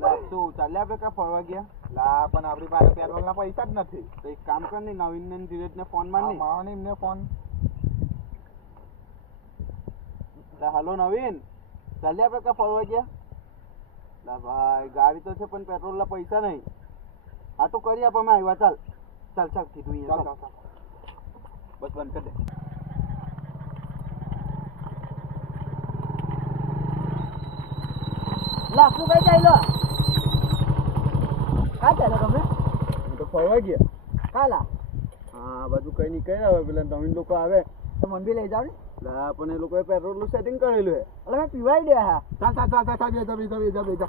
લા તું ચાલ્યા આપણે કા ફરવા ગયા? લા પણ આપણી પાસે પેટ્રોલના પૈસા જ નથી. તો એક કામ કર ને નવીન ને ધીરજને ફોન માર ને. મારો ને એમને ફોન. લા હાલો નવીન, ચાલ્યા આપણે કા ફરવા ગયા? લા ભાઈ ગાડી તો છે પણ પેટ્રોલના પૈસા નહીં. આટું કરી આપ અમે આવ્યા. ચાલ ચાલ ચાલ કીધું ચાલ ચાલ ચાલ બસ બંધ કરી દે. લા શું કઈ જાય લો કા ચાલો તમે હું તો ફરવા ગયા. કાલા હા બાજુ કઈ નીકળ્યા હવે પેલા નવીન લોકો આવે. તો મન બી લઈ જાવ ને લા પણ એ લોકોએ પેટ્રોલનું સેટિંગ કરેલું છે. એટલે મેં પીવાઈ દે હા ચાલ ચાલ ચાલ ચાલ બેજા